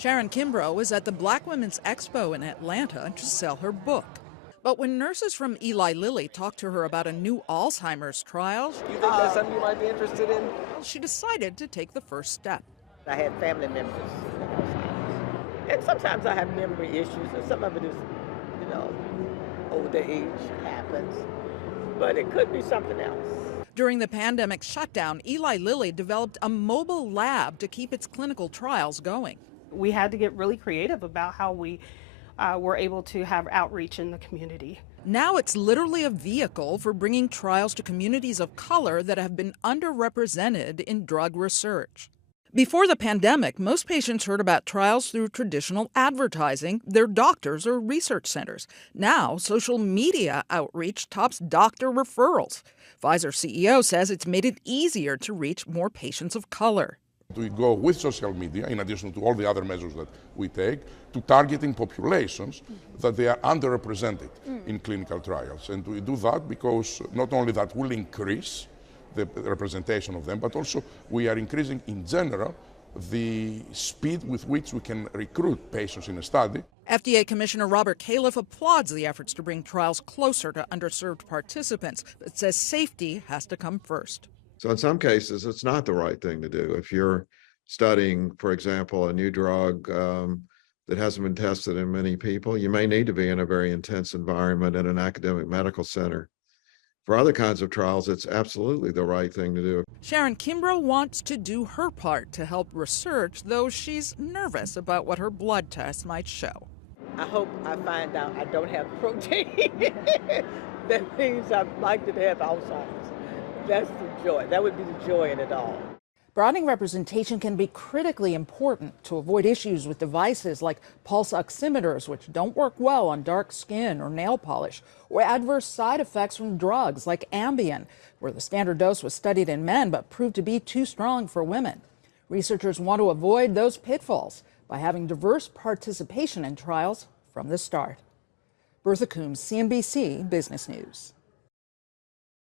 Sharon Kimbrough was at the Black Women's Expo in Atlanta to sell her book. But when nurses from Eli Lilly talked to her about a new Alzheimer's trial, you think that's something you might be interested in? She decided to take the first step. I had family members with Alzheimer's. And sometimes I have memory issues, and some of it is, older age happens. But it could be something else. During the pandemic shutdown, Eli Lilly developed a mobile lab to keep its clinical trials going. We had to get really creative about how we were able to have outreach in the community. Now it's literally a vehicle for bringing trials to communities of color that have been underrepresented in drug research. Before the pandemic, most patients heard about trials through traditional advertising, their doctors or research centers. Now, social media outreach tops doctor referrals. Pfizer CEO says it's made it easier to reach more patients of color. We go with social media, in addition to all the other measures that we take, to targeting populations that they are underrepresented in clinical trials. And we do that because not only that will increase the representation of them, but also we are increasing in general the speed with which we can recruit patients in a study. FDA Commissioner Robert Califf applauds the efforts to bring trials closer to underserved participants, but says safety has to come first. So in some cases, it's not the right thing to do. If you're studying, for example, a new drug that hasn't been tested in many people, you may need to be in a very intense environment in an academic medical center. For other kinds of trials, it's absolutely the right thing to do. Sharon Kimbrough wants to do her part to help research, though she's nervous about what her blood test might show. I hope I find out I don't have protein. That means I'm likely to have Alzheimer's. That's the joy. That would be the joy in it all. Broadening representation can be critically important to avoid issues with devices like pulse oximeters, which don't work well on dark skin or nail polish, or adverse side effects from drugs like Ambien, where the standard dose was studied in men but proved to be too strong for women. Researchers want to avoid those pitfalls by having diverse participation in trials from the start. Bertha Coombs, CNBC Business News.